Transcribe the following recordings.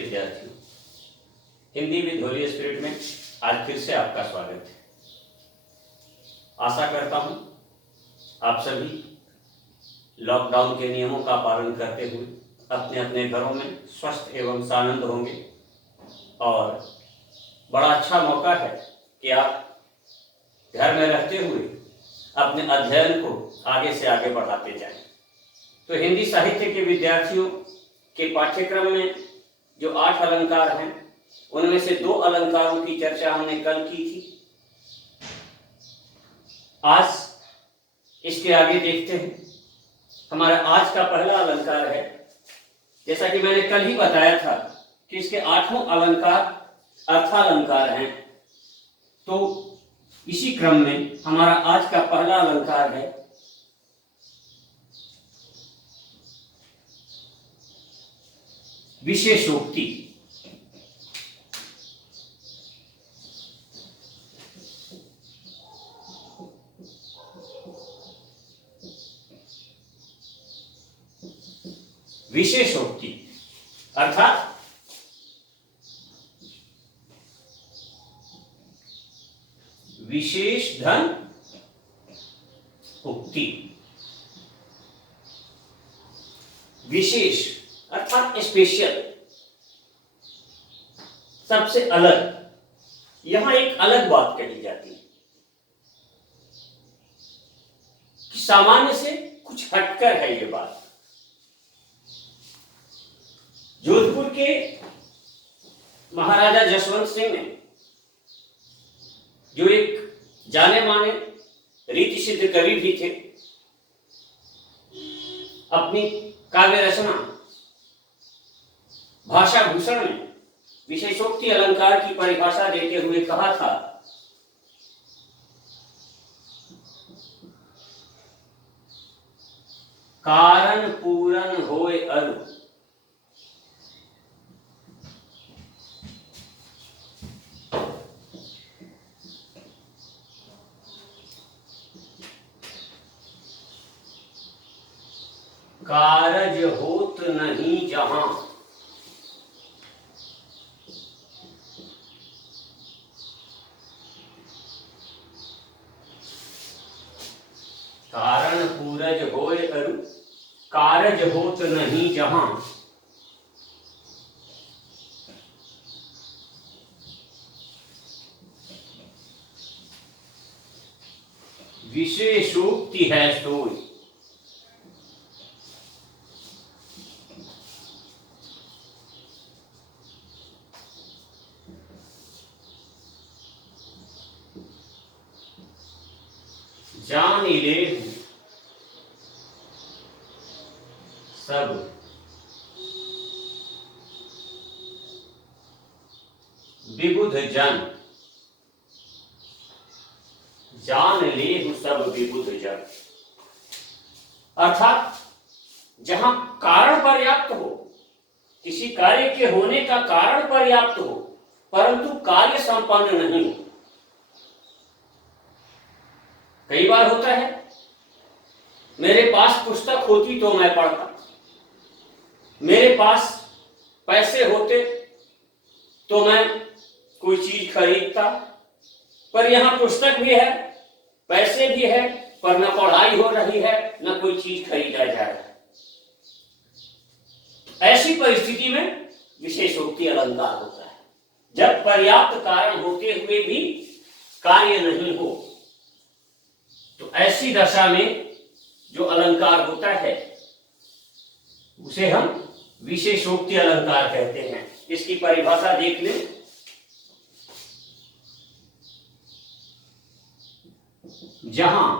विद्यार्थियों, Hindi with Holi spirit में आज फिर से आपका स्वागत है। आशा करता हूं आप सभी लॉकडाउन के नियमों का पालन करते हुए अपने अपने घरों में स्वस्थ एवं सानंद होंगे और बड़ा अच्छा मौका है कि आप घर में रहते हुए अपने अध्ययन को आगे से आगे बढ़ाते जाएं। तो हिंदी साहित्य के विद्यार्थियों के पाठ्यक्रम में जो 8 अलंकार हैं, उनमें से 2 अलंकारों की चर्चा हमने कल की थी। आज इसके आगे देखते हैं। हमारा आज का पहला अलंकार है, जैसा कि मैंने कल ही बताया था कि इसके 8 अलंकार अर्थालंकार हैं। तो इसी क्रम में हमारा आज का पहला अलंकार है विशेषोक्ति। विशेषोक्ति अर्थात विशेष धन उक्ति। विशेष अर्थात स्पेशल, सबसे अलग। यहां एक अलग बात कही जाती है कि सामान्य से कुछ हटकर है ये बात। जोधपुर के महाराजा जसवंत सिंह ने, जो एक जाने माने रीति सिद्ध कवि भी थे, अपनी काव्य रचना भाषा भूषण में विशेषोक्ति अलंकार की परिभाषा देते हुए कहा था, कारण पूरन होय अरु, कारज होत नहीं जहां, कारण पूरज होय अरु, कारज होत नहीं जहां, विशेषोक्ति है सोई। जान ले सब विबुध जन, जान ले सब विबुध जन। अर्थात जहां कारण पर्याप्त हो, किसी कार्य के होने का कारण पर्याप्त हो, परंतु कार्य संपन्न नहीं हो। कई बार होता है, मेरे पास पुस्तक होती तो मैं पढ़ता, मेरे पास पैसे होते तो मैं कोई चीज खरीदता, पर यहां पुस्तक भी है, पैसे भी है, पर न पढ़ाई हो रही है, न कोई चीज खरीदा जा रहा है। ऐसी परिस्थिति में विशेषोक्ति अलंकार होता है, जब पर्याप्त कारण होते हुए भी कार्य नहीं हो। तो ऐसी दशा में जो अलंकार होता है उसे हम विशेषोक्ति अलंकार कहते हैं। इसकी परिभाषा देख लें। जहां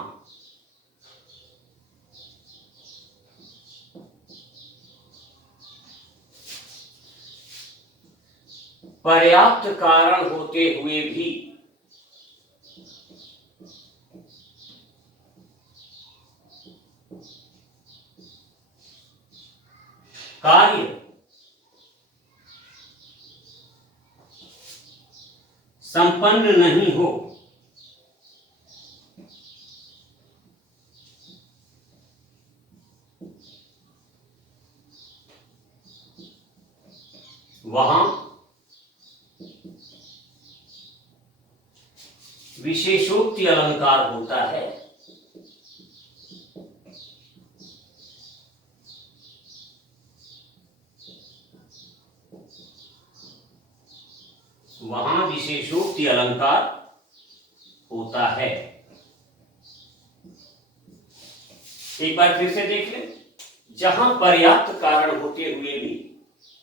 पर्याप्त कारण होते हुए भी कार्य संपन्न नहीं हो, वहां विशेषोक्ति अलंकार होता है। वहां विशेषोक्ति अलंकार होता है। एक बार फिर से देख लें। जहां पर्याप्त कारण होते हुए भी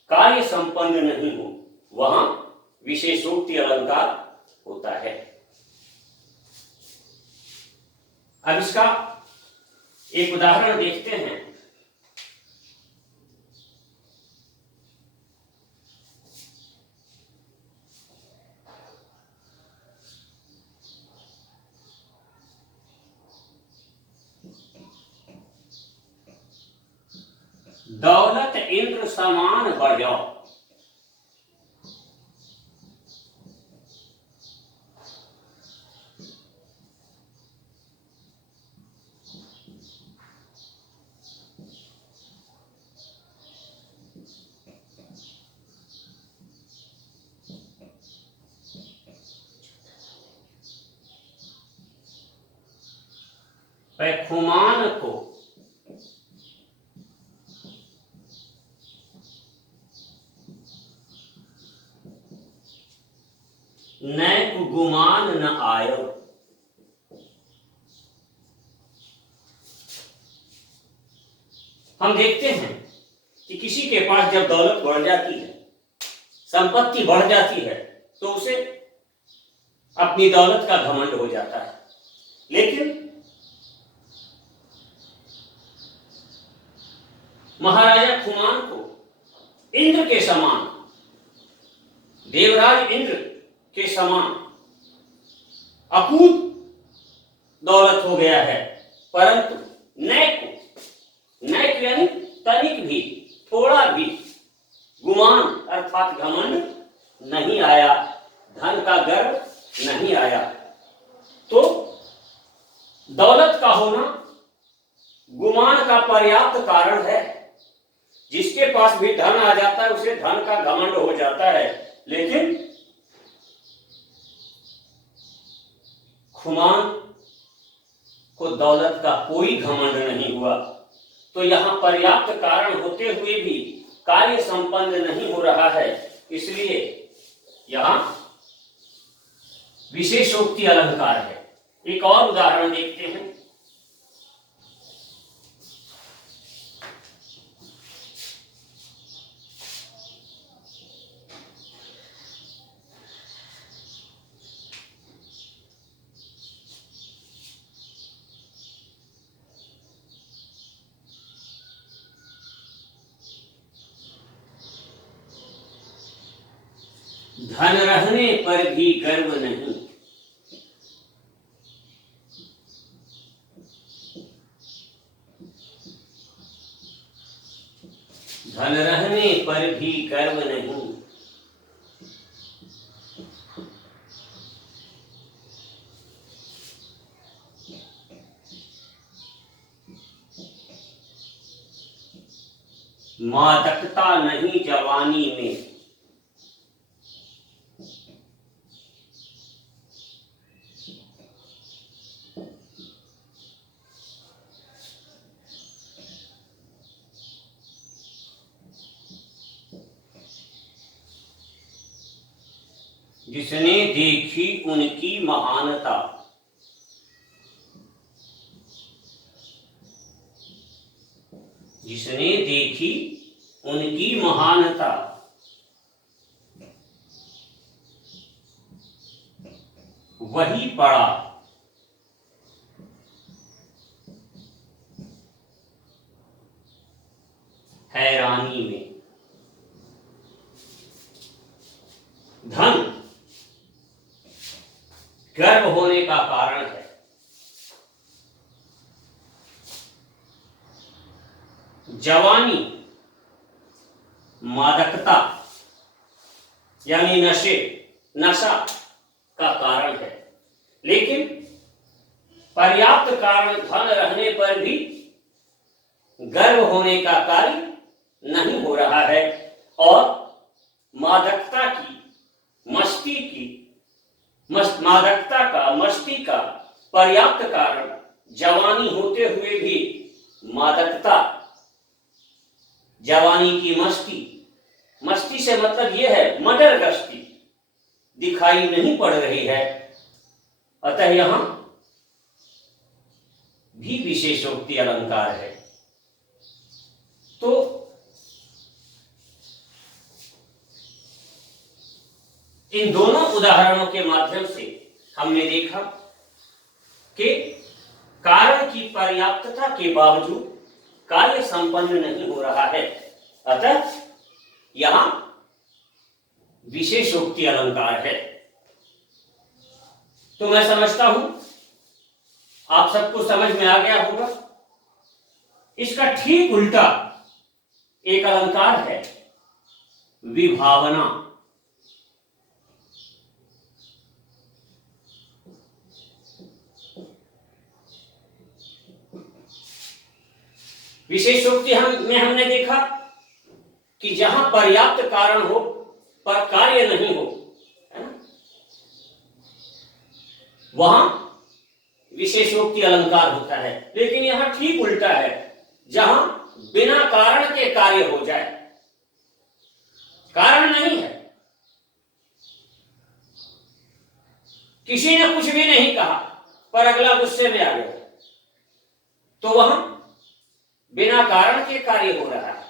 कार्य संपन्न नहीं हो, वहां विशेषोक्ति अलंकार होता है। अब इसका एक उदाहरण देखते हैं। दौलत इंद्र समान बढ़ो। पैखुमान को नैक गुमान न आयो। हम देखते हैं कि किसी के पास जब दौलत बढ़ जाती है, संपत्ति बढ़ जाती है, तो उसे अपनी दौलत का घमंड हो जाता है। लेकिन महाराजा खुमान को इंद्र के समान, देवराज इंद्र के समान अकूत दौलत हो गया है, परंतु नैक यानी तनिक भी, थोड़ा भी गुमान अर्थात घमंड नहीं आया, धन का गर्व नहीं आया। तो दौलत का होना गुमान का पर्याप्त कारण है। जिसके पास भी धन आ जाता है उसे धन का घमंड हो जाता है, लेकिन खुमान को दौलत का कोई घमंड नहीं हुआ। तो यहां पर्याप्त कारण होते हुए भी कार्य संपन्न नहीं हो रहा है, इसलिए यहां विशेषोक्ति अलंकार है। एक और उदाहरण देखते हैं। धन रहने पर भी गर्व नहीं। धन रहने पर भी गर्व नहीं। मादकता नहीं जवानी में। जिसने देखी उनकी महानता। जिसने देखी उनकी महानता। वही पड़ा हैरानी में। धन गर्व होने का कारण है। जवानी मादकता यानी नशा का कारण है। लेकिन पर्याप्त कारण धन रहने पर भी गर्व होने का कार्य नहीं हो रहा है, और मादकता की, मस्ती की, मादकता का, मस्ती का पर्याप्त कारण जवानी होते हुए भी मादकता, जवानी की मस्ती, मस्ती से मतलब यह है मदर गश्ती, दिखाई नहीं पड़ रही है। अतः यहां भी विशेषोक्ति अलंकार है। तो इन दोनों उदाहरणों के माध्यम से हमने देखा कि कारण की पर्याप्तता के बावजूद कार्य संपन्न नहीं हो रहा है, अतः यहां विशेषोक्ति अलंकार है। तो मैं समझता हूं आप सबको समझ में आ गया होगा। इसका ठीक उल्टा एक अलंकार है विभावना। विशेषोक्ति में हमने देखा कि जहां पर्याप्त कारण हो पर कार्य नहीं हो, है ना, वहां विशेषोक्ति अलंकार होता है। लेकिन यहां ठीक उल्टा है, जहां बिना कारण के कार्य हो जाए, कारण नहीं है, किसी ने कुछ भी नहीं कहा पर अगला गुस्से में आ गया, तो वहां बिना कारण के कार्य हो रहा है।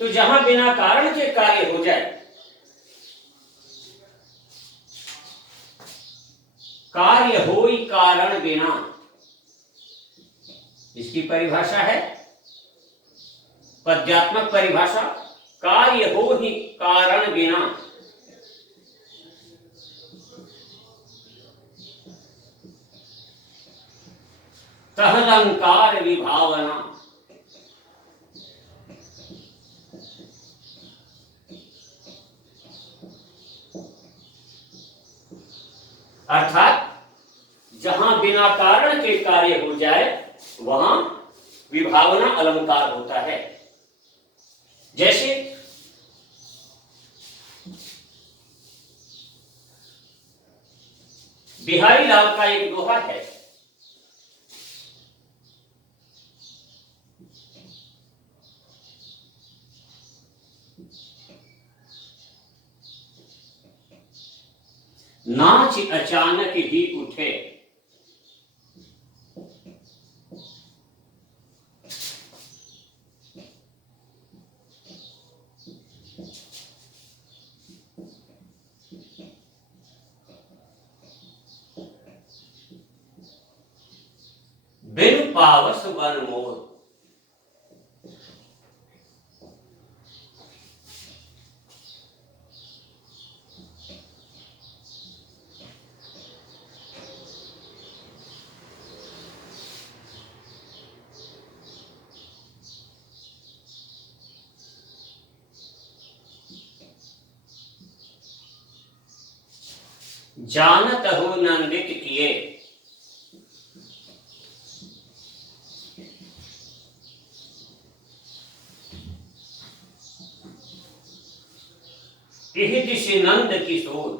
तो जहां बिना कारण के कार्य हो जाए, कार्य होई कारण बिना, इसकी परिभाषा है पद्यात्मक परिभाषा, कार्य हो ही कारण बिना। तदलंकार विभावना। अर्थात जहां बिना कारण के कार्य हो जाए वहां विभावना अलंकार होता है। जैसे बिहारी लाल का एक दोहा है, नाच अचानक ही उठे, बिन पावस वन मोर। जानत हो नंदित किए, इहि दिशि नंद किशोर।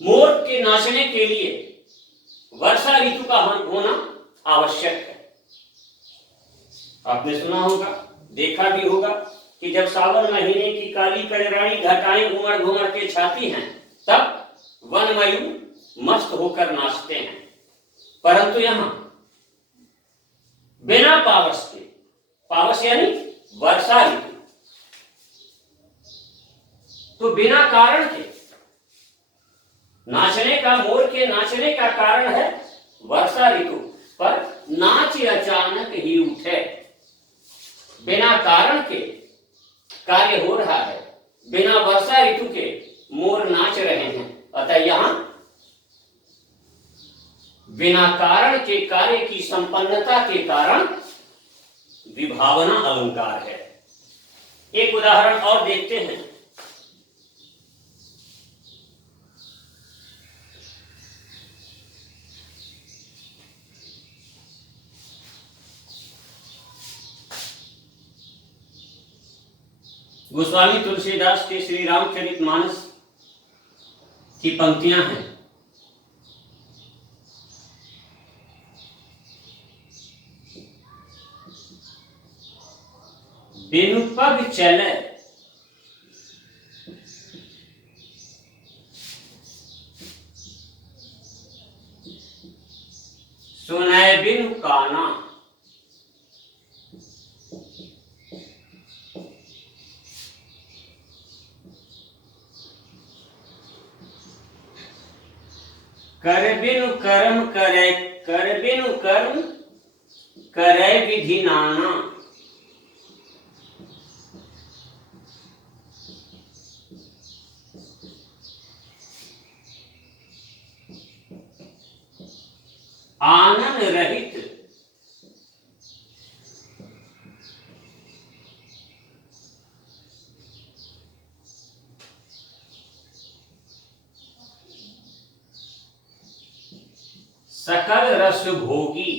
मोर के नाचने के लिए वर्षा ऋतु का होना आवश्यक है। आपने सुना होगा, देखा भी होगा कि जब सावन महीने की काली कजरानी घटाएं घूमड़ घूमड़ के छाती हैं, तब वन मयूर मस्त होकर नाचते हैं। परंतु यहां बिना पावस के, पावस यानी वर्षा ऋतु, तो बिना कारण के नाचने का, मोर के नाचने का कारण है वर्षा ऋतु, पर नाच अचानक ही उठे, बिना कारण के कार्य हो रहा है, बिना वर्षा ऋतु के मोर नाच रहे हैं। अतः यहां बिना कारण के कार्य की संपन्नता के कारण विभावना अलंकार है। एक उदाहरण और देखते हैं। गोस्वामी तुलसीदास के श्री रामचरितमानस की पंक्तियां हैं। बिनु पग चले सुनय बिनु काना, कर बिनु कर्म करे, कर बिनु कर्म करे विधि नाना। आनंद रहित सकल रस भोगी,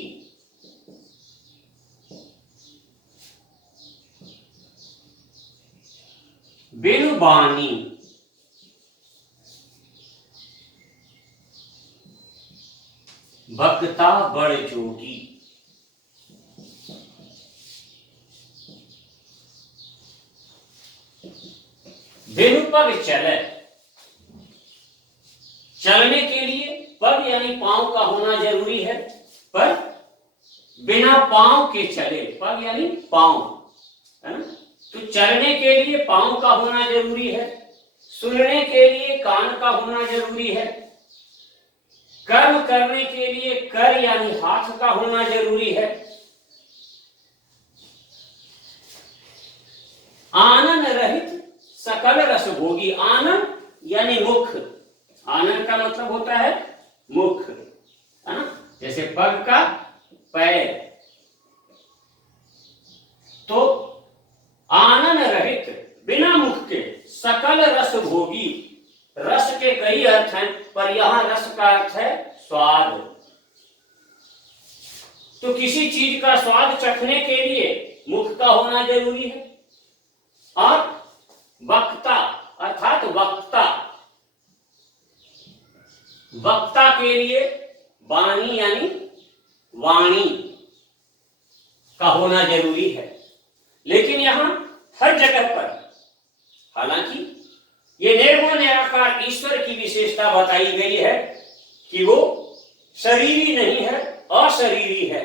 बिनु बानी भक्ता बड़ जोगी। बिनु पग चले, चलने के लिए पग यानी पांव का होना जरूरी है, पर बिना पांव के चले, पग यानी पांव, है ना। तो चलने के लिए पांव का होना जरूरी है, सुनने के लिए कान का होना जरूरी है, कर्म करने के लिए कर यानी हाथ का होना जरूरी है। आनंद रहित सकल रस भोगी, आनंद यानी मुख, आनंद का मतलब होता है मुख, है ना। जैसे पग का पैर, तो आनंद रहित बिना मुख के सकल रस भोगी। रस के कई अर्थ हैं, पर यहां रस का अर्थ है स्वाद। तो किसी चीज का स्वाद चखने के लिए मुख का होना जरूरी है। और वक्ता अर्थात वक्ता, वक्ता के लिए वाणी यानी वाणी का होना जरूरी है। लेकिन यहां हर जगह पर, हालांकि ये निर्गुण निराकार ईश्वर की विशेषता बताई गई है कि वो शरीरी नहीं है, अशरीरी है।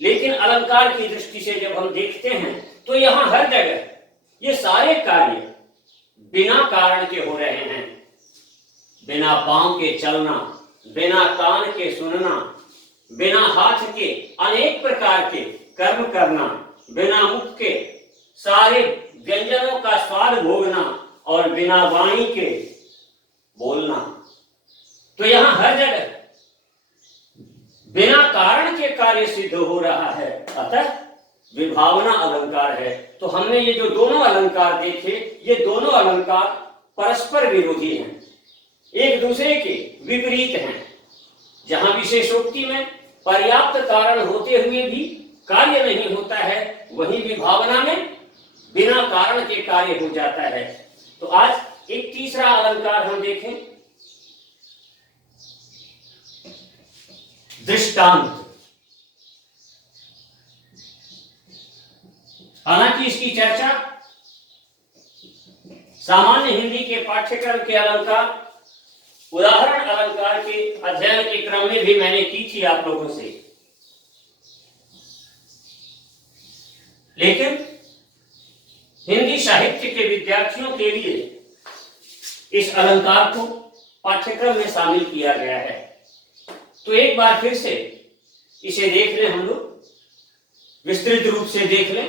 लेकिन अलंकार की दृष्टि से जब हम देखते हैं तो यहां हर जगह ये सारे कार्य बिना कारण के हो रहे हैं। बिना पांव के चलना, बिना कान के सुनना, बिना हाथ के अनेक प्रकार के कर्म करना, बिना मुख के सारे व्यंजनों का स्वाद भोगना और बिना वाणी के बोलना। तो यहां हर जगह बिना कारण के कार्य सिद्ध हो रहा है, अतः विभावना अलंकार है। तो हमने ये जो दोनों अलंकार देखे, ये दोनों अलंकार परस्पर विरोधी हैं, एक दूसरे के विपरीत हैं। जहां विशेषोक्ति में पर्याप्त कारण होते हुए भी कार्य नहीं होता है, वहीं विभावना में बिना कारण के कार्य हो जाता है। तो आज एक तीसरा अलंकार हम देखें, दृष्टांत। हालांकि इसकी चर्चा सामान्य हिंदी के पाठ्यक्रम के अलंकार, उदाहरण अलंकार के अध्ययन के क्रम में भी मैंने की थी आप लोगों से। लेकिन हिंदी साहित्य के विद्यार्थियों के लिए इस अलंकार को पाठ्यक्रम में शामिल किया गया है। तो एक बार फिर से इसे देख लें, हम लोग विस्तृत रूप से देख लें।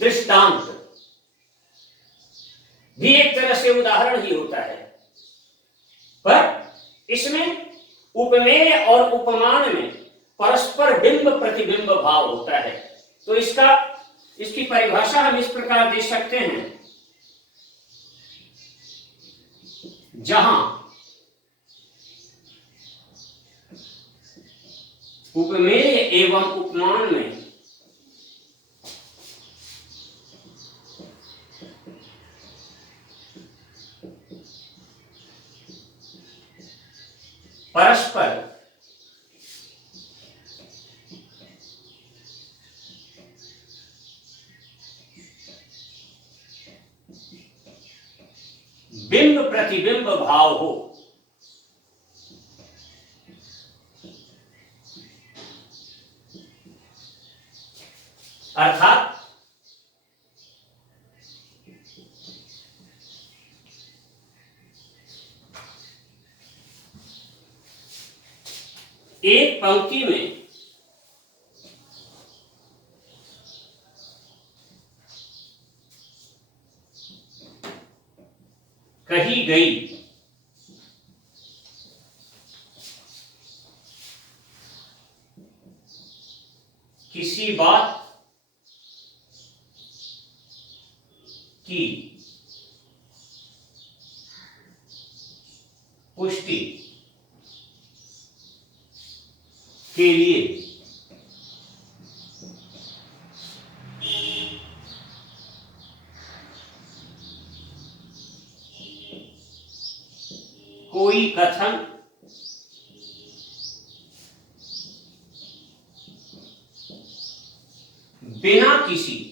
दृष्टांत भी एक तरह से उदाहरण ही होता है, पर इसमें उपमेय और उपमान में परस्पर बिंब प्रतिबिंब भाव होता है। तो इसकी परिभाषा हम इस प्रकार दे सकते हैं, जहां उपमेय एवं उपमान में परस्पर बिंब प्रतिबिंब भाव हो, अर्थात एक पंक्ति में कही गई किसी बात की पुष्टि के लिए कोई कथन बिना किसी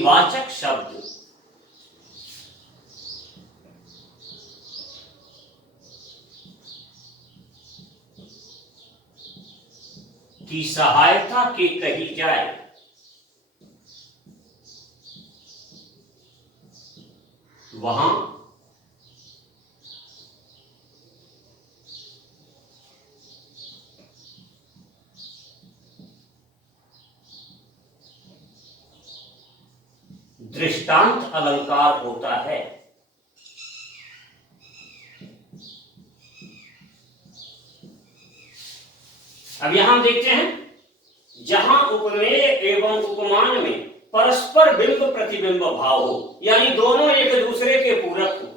वाचक शब्द की सहायता के कही जाए, वहां दृष्टांत अलंकार होता है। अब यहां देखते हैं, जहां उपमेय एवं उपमान में परस्पर बिंब प्रतिबिंब भाव हो, यानी दोनों एक दूसरे के पूरक हो,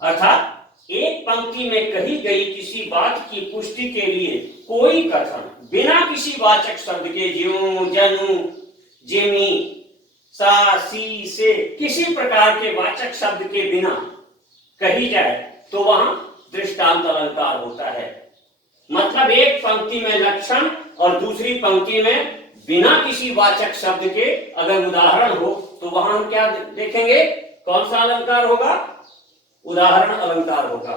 अर्थात एक पंक्ति में कही गई किसी बात की पुष्टि के लिए कोई कथन बिना किसी वाचक शब्द के, ज्यों जनु जिमी सा सी से, किसी प्रकार के वाचक शब्द के बिना कही जाए तो वहां दृष्टांत अलंकार होता है। मतलब एक पंक्ति में लक्षण और दूसरी पंक्ति में बिना किसी वाचक शब्द के अगर उदाहरण हो तो वहां हम क्या देखेंगे, कौन सा अलंकार होगा, उदाहरण अलंकार होगा,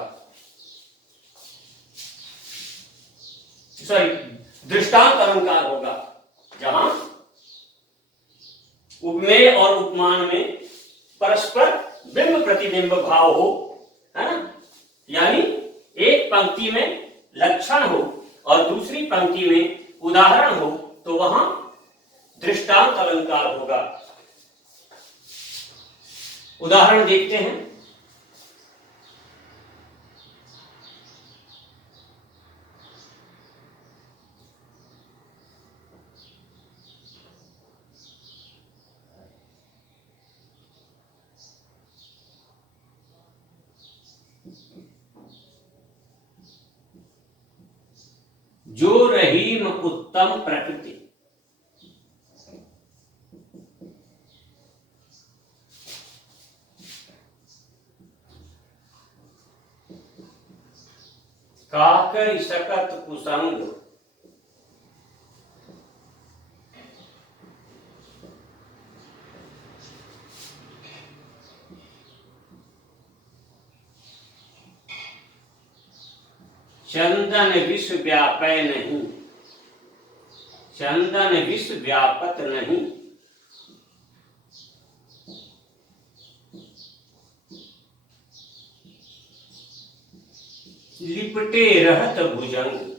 सॉरी दृष्टांत अलंकार होगा, जहां उपमेय और उपमान में परस्पर बिंब प्रतिबिंब भाव हो, है ना, यानी एक पंक्ति में लक्षण हो और दूसरी पंक्ति में उदाहरण हो तो वहां दृष्टांत अलंकार होगा। उदाहरण देखते हैं। जो रहीम उत्तम प्रकृति, काकर सकत कुसंग, चंदन विष व्यापय नहीं, चंदन विष व्यापत नहीं, लिपटे रहत भुजंग।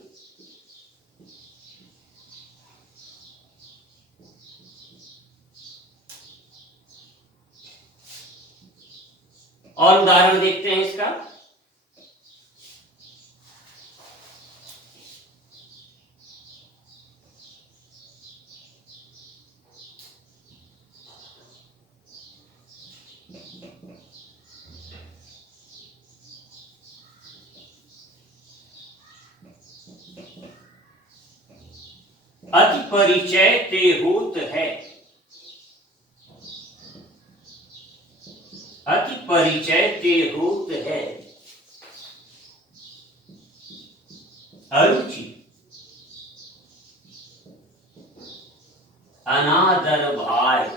और उदाहरण देखते हैं इसका। परिचय ते होत है, अति परिचय ते होत है, अरुचि अनादर भाई।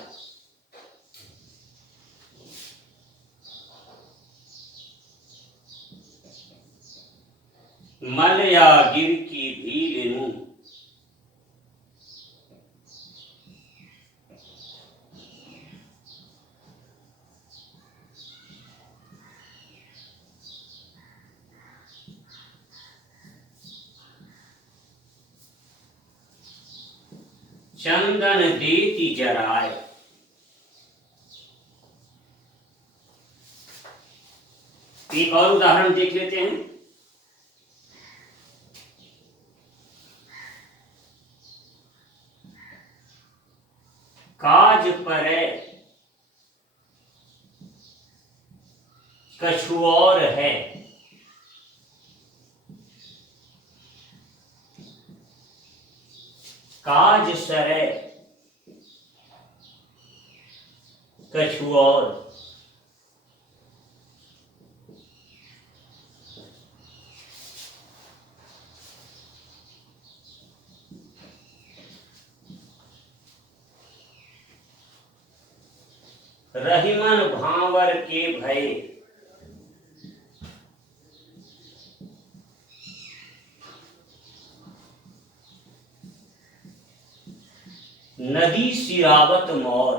मलया गिर की भीलनु, चंदन देती जराए। एक और उदाहरण देख लेते हैं। काज परे कछु और है, काज सरे कछु और। रहीमन भांवर के भय, नदी सिरावत मोर।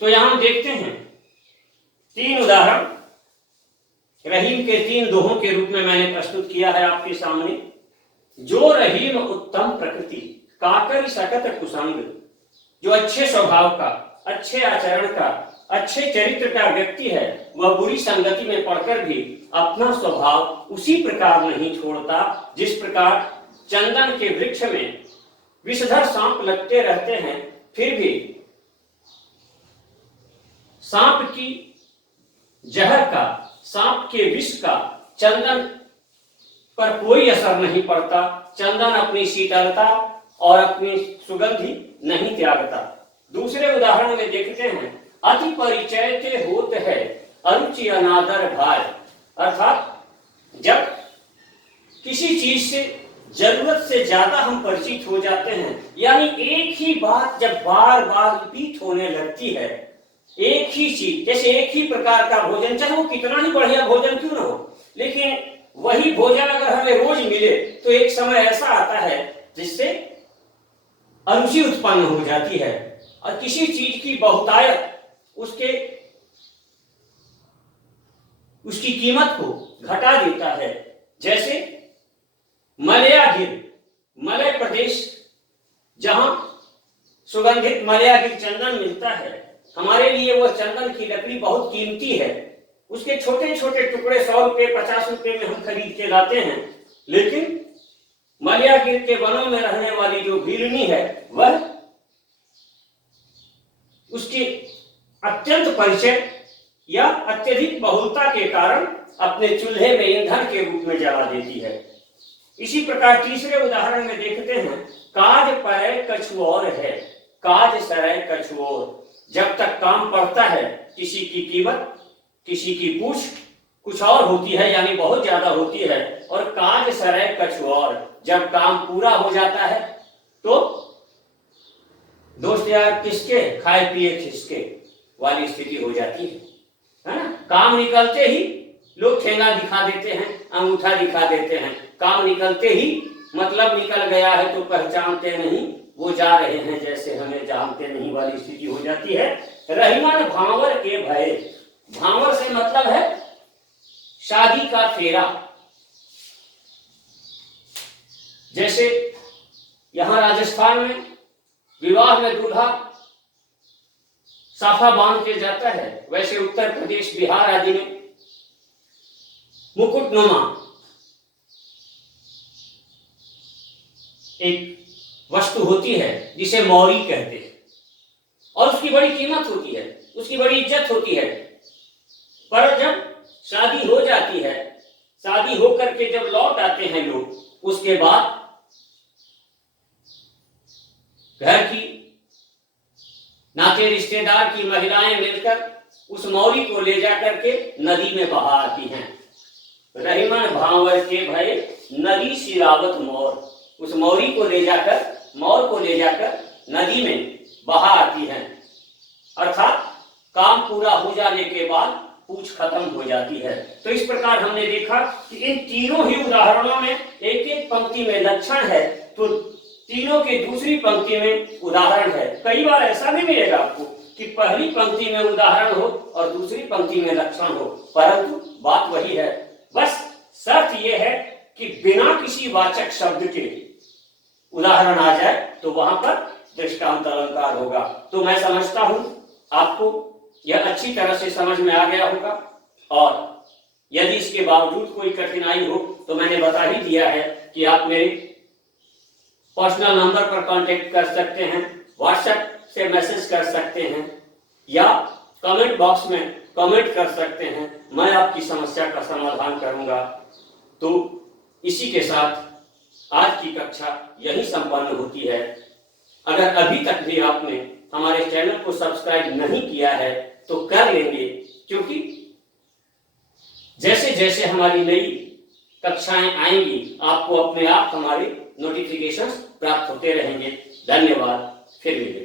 तो यहां हम देखते हैं तीन उदाहरण रहीम के तीन दोहों के रूप में मैंने प्रस्तुत किया है आपके सामने। जो रहीम उत्तम प्रकृति, काकर सकत कुसंग, जो अच्छे स्वभाव का, अच्छे आचरण का, अच्छे चरित्र का व्यक्ति है, वह बुरी संगति में पड़कर भी अपना स्वभाव उसी प्रकार नहीं छोड़ता जिस प्रकार चंदन के वृक्ष में विषधर सांप लगते रहते हैं, फिर भी सांप की जहर का, सांप के विष का चंदन पर कोई असर नहीं पड़ता। चंदन अपनी शीतलता और अपनी सुगंधि नहीं त्यागता। दूसरे उदाहरण में देखते हैं, अति परिचय ते होत है, अरुचि अनादर भाय। अर्थात जब किसी चीज से जरूरत से ज्यादा हम परिचित हो जाते हैं, यानी एक ही बात जब बार बार रिपीट होने लगती है, एक ही चीज, जैसे एक ही प्रकार का भोजन, चाहे वो कितना ही बढ़िया भोजन क्यों ना हो, लेकिन वही भोजन अगर हमें रोज मिले तो एक समय ऐसा आता है जिससे अरुचि उत्पन्न हो जाती है और किसी चीज की बहुतायत उसकी कीमत को घटा देता है। जैसे मलयागिर, मलय प्रदेश जहां सुगंधित मलयागिर चंदन मिलता है, हमारे लिए वह चंदन की लकड़ी बहुत कीमती है। उसके छोटे छोटे टुकड़े 100 रुपए 50 रुपए में हम खरीद के लाते हैं, लेकिन मलयागिर के वनों में रहने वाली जो भीलनी है, वह उसकी अत्यंत परिचय या अत्यधिक बहुलता के कारण अपने चूल्हे में ईंधन के रूप में जला देती है। इसी प्रकार तीसरे उदाहरण में देखते हैं, काज परै कछु और है, काज सरै कछु और। जब तक काम पड़ता है, किसी की कीमत, किसी की पूछ कुछ और होती है, यानी बहुत ज्यादा होती है, और काज सरै कछु और। जब काम पूरा हो जाता है तो दोस्त यार किसके, खाए पिए खिसके वाली स्थिति हो जाती है ना। काम निकलते ही लोग ठेंगा दिखा देते हैं, अंगूठा दिखा देते हैं। काम निकलते ही मतलब निकल गया है तो पहचानते नहीं, वो जा रहे हैं जैसे हमें जानते नहीं वाली स्थिति हो जाती है। रहीमन भांवर के भय, भांवर से मतलब है शादी का फेरा। जैसे यहां राजस्थान में विवाह में दूल्हा साफा बांध के जाता है, वैसे उत्तर प्रदेश, बिहार आदि में मुकुटनुमा एक वस्तु होती है जिसे मौरी कहते हैं, और उसकी बड़ी कीमत होती है, उसकी बड़ी इज्जत होती है। पर जब शादी हो जाती है, शादी होकर के जब लौट आते हैं लोग, उसके बाद घर की नाते रिश्तेदार की महिलाएं मिलकर उस मौरी को ले जाकर के नदी में बहा आती हैं। रहीमन भांवर के भय नदी सिरावत मोर, उस मौरी को ले जाकर, मोर को ले जाकर नदी में बहा आती हैं। अर्थात काम पूरा हो जाने के बाद पूछ खत्म हो जाती है। तो इस प्रकार हमने देखा कि इन तीनों ही उदाहरणों में एक एक पंक्ति में लक्षण है, तो तीनों के दूसरी पंक्ति में उदाहरण है। कई बार ऐसा भी मिलेगा आपको कि पहली पंक्ति में उदाहरण हो और दूसरी पंक्ति में लक्षण हो, परंतु बात वही है। बस शर्त यह है कि बिना किसी वाचक शब्द के उदाहरण आ जाए तो वहां पर दृष्टांत अलंकार होगा। तो मैं समझता हूं आपको यह अच्छी तरह से समझ में आ गया होगा, और यदि इसके बावजूद कोई कठिनाई हो तो मैंने बता ही दिया है कि आप मेरे पर्सनल नंबर पर कांटेक्ट कर सकते हैं, व्हाट्सएप से मैसेज कर सकते हैं, या कमेंट बॉक्स में कमेंट कर सकते हैं। मैं आपकी समस्या का समाधान करूंगा। तो इसी के साथ आज की कक्षा यही संपन्न होती है। अगर अभी तक भी आपने हमारे चैनल को सब्सक्राइब नहीं किया है तो कर लेंगे, क्योंकि जैसे जैसे हमारी नई कक्षाएं आएंगी आपको अपने आप हमारे नोटिफिकेशंस प्राप्त होते रहेंगे। धन्यवाद, फिर मिलेंगे।